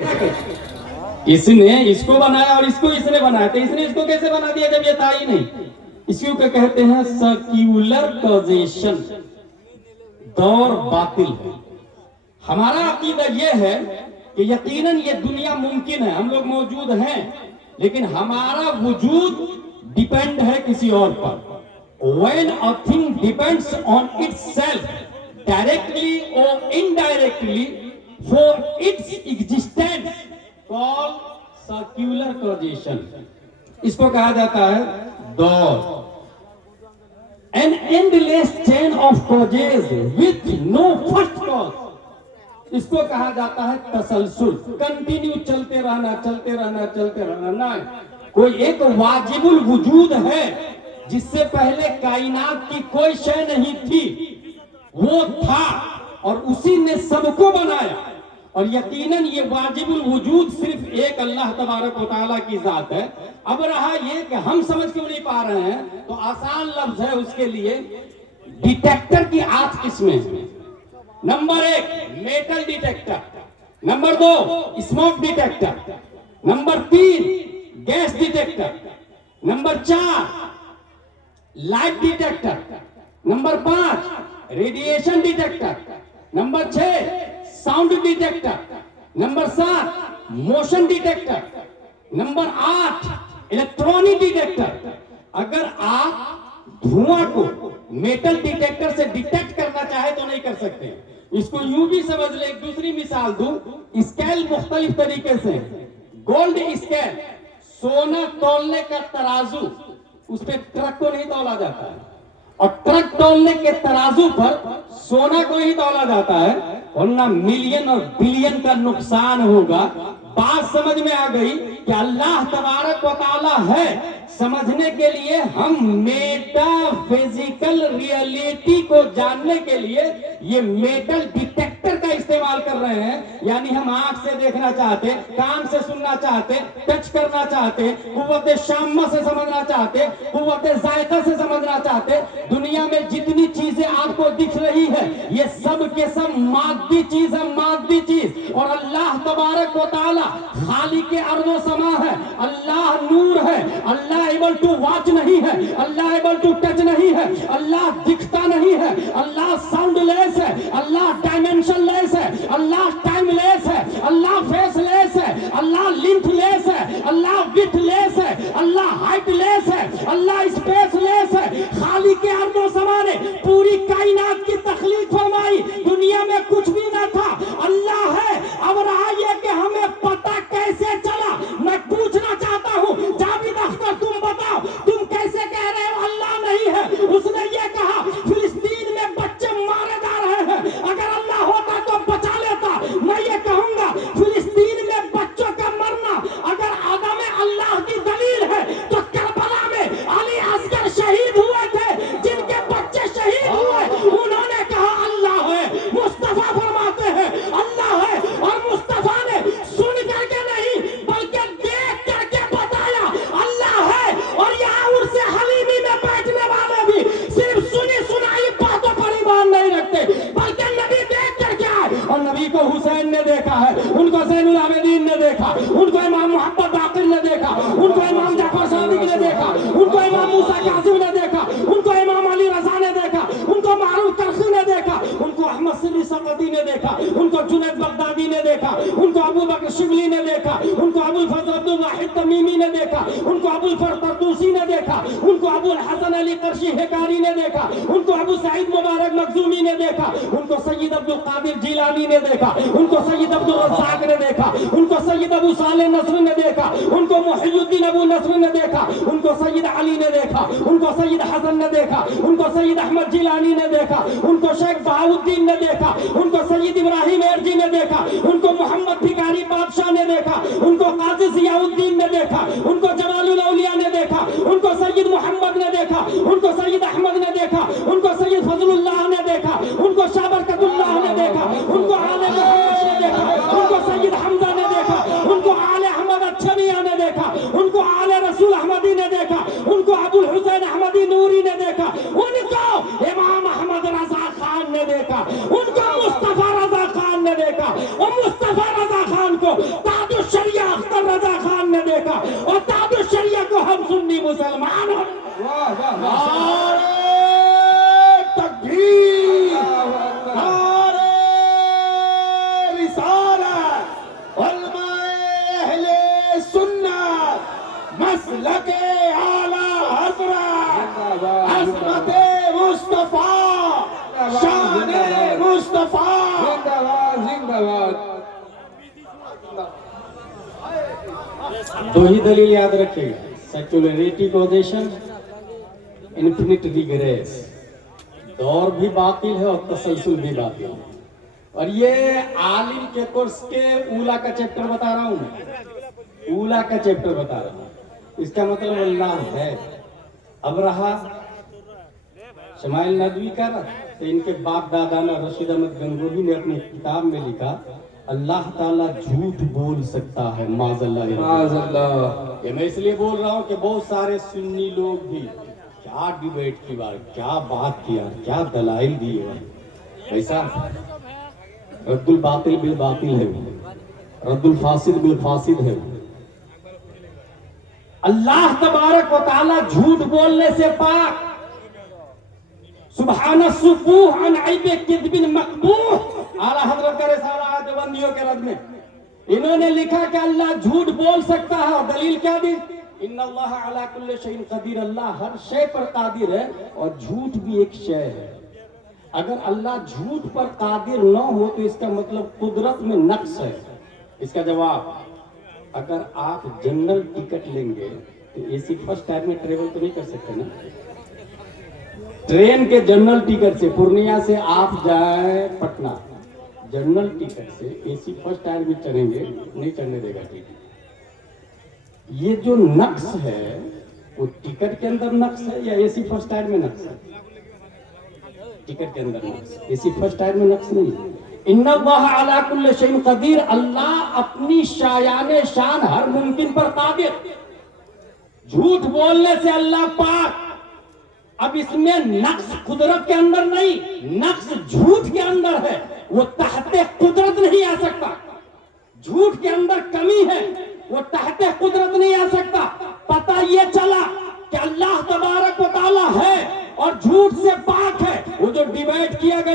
इसने इसको बनाया और इसको इसने बनाया, तो इसने इसको कैसे बना दिया जब ये था ही नहीं। इसको क्या कहते हैं? सर्क्यूलर कॉजेशन, दौर बातिल है। हमारा अकीदा ये है कि यकीनन ये दुनिया मुमकिन है, हम लोग मौजूद हैं, लेकिन हमारा वजूद डिपेंड है किसी और पर। When a thing depends on itself directly or indirectly for its existence called circular causation, इसको कहा जाता है दौर। An endless chain of causes with no first cause, इसको कहा जाता है तसलसल, कंटिन्यू चलते रहना चलते रहना चलते रहना। कोई एक वाजिबुल वजूद है जिससे पहले कायनात की कोई शय नहीं थी, वो था और उसी ने सबको बनाया। और यकीनन ये वाजिबुल वजूद सिर्फ एक अल्लाह तबारक व तआला की जात है। अब रहा ये कि हम समझ क्यों नहीं पा रहे हैं, तो आसान लफ्ज है उसके लिए, डिटेक्टर की 8 किस्में हैं। Number 1 metal detector, number 2 smoke detector, number 3 gas detector, number 4 light detector, number 5 radiation detector, number 6 sound detector, number 7 motion detector, number 8 electronic detector. अगर आप धुआं को मेटल डिटेक्टर से डिटेक्ट करना चाहे तो नहीं कर सकते। इसको यूं भी समझ ले, एक दूसरी मिसाल दूं, स्केल मुख्तलिफ तरीके से। गोल्ड स्केल, सोना तौलने का तराजू, उस पे ट्रक को नहीं तौला जाता है, और ट्रक तौलने के तराजू पर सोना को ही तौला जाता है, वरना मिलियन और बिलियन का नुकसान होगा। बात समझ में आ गई कि अल्लाह तबारक व तआला है। समझने के लिए हम मेटाफिजिकल रियलिटी को जानने के लिए ये मेटल डिटेक्टर का इस्तेमाल कर रहे हैं। यानी हम आंख से देखना चाहते, कान से सुनना चाहते, टच करना चाहते, कुव्वत शाम्मा से समझना चाहते, कुव्वत जायका से समझना चाहते। दुनिया में जितनी चीजें आपको दिख रही है ये सब के सब मादी चीज है, मादी चीज। और अल्लाह तबारक व तआला खालिक अर्ज़ समा है, अल्लाह नूर है, अल्लाह एबल टू वॉच नहीं है, अल्लाह एबल टू टच नहीं है, अल्लाह दिखता नहीं है, अल्लाह साउंडलेस है, अल्लाह डायमेंशनलेस है, अल्लाह टाइमलेस है, अल्लाह फेसलेस है, अल्लाह लेंथलेस है, अल्लाह विड्थलेस है, अल्लाह हाइटलेस है, अल्लाह स्पेसलेस है। खालिक अर्ज़ समा ने पूरी कायनात की तख्लीक फरमाई, दुनिया में कुछ भी ना था, अल्लाह है। अब रहा ये कि हमें पता कैसे चला, मैं पूछना चाहता हूँ जावेद अख्तर, तुम बताओ, तुम कैसे कह रहे हो अल्लाह नहीं है? उसने ये कहा फिलिस्तीन में बच्चे मारे जा रहे हैं, अगर अल्लाह होता तो बचा लेता। मैं ये कहूंगा फिलिस्तीन में बच्चों का मरना अगर आदम अल्लाह की दलील है तो करबला में अली असगर शहीद हुए थे, जिनके बच्चे शहीद हुए, उन्होंने कहा अल्लाह है। मुस्तफा फरमाते हैं अल्लाह है, और मुस्तफा ने सुन करके नहीं बल्कि देख करके बताया अल्लाह है। और यहाँ उर्से हलीमी में बैठने वाले भी सिर्फ सुनी सुनाई बातों पर ईमान नहीं रखते, बल्कि नबी देख करके आए। और नबी को हुसैन ने देखा है, उनको ज़ैनुल आबिदीन ने देखा, उनको इमाम मोहम्मद बाक़िर ने देखा, उनको इमाम जाफर सादिक ने देखा, उनको इमाम मूसा कासिम ने देखा, उनको इमाम अली रज़ा ने देखा, उनको मारूफ करसी ने देखा, उनको अहमद सिरी सकती ने देखा, उनको जुनैद बगदादी ने देखा, उनको अबू बकर शिबली ने देखा, उनको अबुल फजल अब्दुल वाहिद तमीमी ने देखा, उनको अबुल फर तरदूसी ने देखा, उनको अबुल हसन अली करशी हेकारी ने देखा, उनको अबू सईद मुबारक मखजूमी ने देखा, उनको सैयद अब्दुल कादिर जिलानी ने देखा, उनको सैयद अब्दुल रज़्ज़ाक ने देखा, उनको सैयद अबू सालेह नस्र ने देखा, उनको मुहियुद्दीन अबू नस्र ने देखा, उनको सैयद अली ने देखा, उनको सैयद हसन ने देखा, उनको सैयद अहमद जिलानी ने देखा, उनको शेख बहाउद्दीन ने देखा, उनको सैयद इब्राहिम एरजी ने देखा, उनको मोहम्मद भिखारी बादशाह ने देखा, उनको काजी जियाउद्दीन ने देखा, उनको जमालुल औलिया ने देखा, उनको सैयद मोहम्मद ने देखा, उनको सैयद अहमद ने देखा, उनको सैयद फजलुल्लाह ने देखा, उनको शाह बरकतुल्लाह ने देखा, उनको आले मोहम्मद ने देखा, उनको सैयद हमजा ने देखा, उनको आले अहमद अच्छमिया ने देखा, उनको आले रसूल अहमदी ने देखा, उनको अबुल हुसैन अहमदी नूरी ने देखा, उनको इमाम अहमद रजा खान ने देखा, उनको मुस्तफा रजा खान ने देखा। और मुस्तफा रजा खान को ताज शरिया अख्तर रजा खान ने देखा और ताज शरिया को हम सुन्नी मुसलमान हो। वाह वाह वाह नारे तकबीर, नारे रिसालत, उलमाए अहले सुन्नत, मसलके आला हज़रत, असमते मुस्तफा, शाने मुस्तफा। जिंदाबाद जिंदाबाद। दो ही दलील याद रखिएगा, सेक्युलरिटी पोजीशन, इन्फिनिट रिग्रेस। दौर भी बातिल है और तसलसल भी बातिल है। और ये आलिम के कोर्स के ऊला का चैप्टर बता रहा हूं मैं, ऊला का चैप्टर बता रहा हूं। इसका मतलब अल्लाह है। अब रहा शमाइल नदवी का ना, तो इनके बाप दादा ने रशीद अहमद गंगोही ने अपनी किताब में लिखा अल्लाह ताला झूठ बोल सकता है माज़अल्लाह। ये मैं इसलिए बोल रहा हूँ कि बहुत सारे सुन्नी लोग भी क्या डिबेट की बात, क्या बात किया, क्या दलाइल दिए ऐसा। रद्दुल बातिल बिल बातिल है वो, रद्दुल फासिद बिल फासिद है वो। अल्लाह तबारक व तआला झूठ बोलने से पाक, सुबहान सुबूह अन ऐबे किद्बिन मकबूह। आला हजरत का रिसाला देवबंदियों के रद में इन्होंने लिखा कि अल्लाह झूठ बोल सकता है। दलील क्या दी? इन्नल्लाह अला कुल्li शैइन कदीर, अल्लाह हर शय पर कादिर है और झूठ भी एक शय है। अगर अल्लाह झूठ पर कादिर न हो तो इसका मतलब कुदरत में नक्स है। इसका जवाब, अगर आप जनरल टिकट लेंगे तो एसी फर्स्ट टायर में ट्रेवल तो नहीं कर सकते ना। ट्रेन के जनरल टिकट से पूर्णिया से आप जाए पटना, जनरल टिकट से एसी फर्स्ट टायर में चढ़ेंगे, नहीं चढ़ने देगा टिकट। ये जो नक्स है वो टिकट के अंदर नक्स है या एसी फर्स्ट टायर में नक्स है? टिकट के अंदर नक्स, एसी फर्स्ट टायर में नक्स नहीं है। इन्नल्लाह अला कुल्li शैइन कदीर, अल्लाह अपनी शायाने शान हर मुमकिन पर कादिर। झूठ बोलने से अल्लाह पाक। अब इसमें नक्स कुदरत के अंदर नहीं, नक्स झूठ के अंदर है। वो तहते कुदरत नहीं आ सकता। झूठ के अंदर कमी है, वो तहते कुदरत नहीं आ सकता। पता ये चला कि अल्लाह तबारक व तआला है और झूठ से पाक है। वो जो डिबेट किया गया